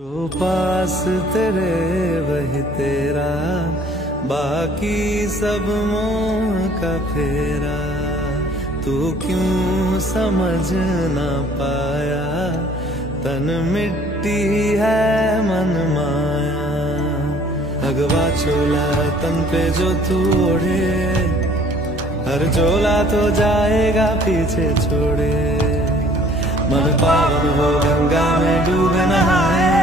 जो पास तेरे वही तेरा, बाकी सब मोह का फेरा। तू क्यों समझ ना पाया, तन मिट्टी है मन माया। भगवा चोला तन पे जो तू ओढ़े, हर चोला तो जाएगा पीछे छोड़े। मन पावन हो गंगा में डूब नहाए,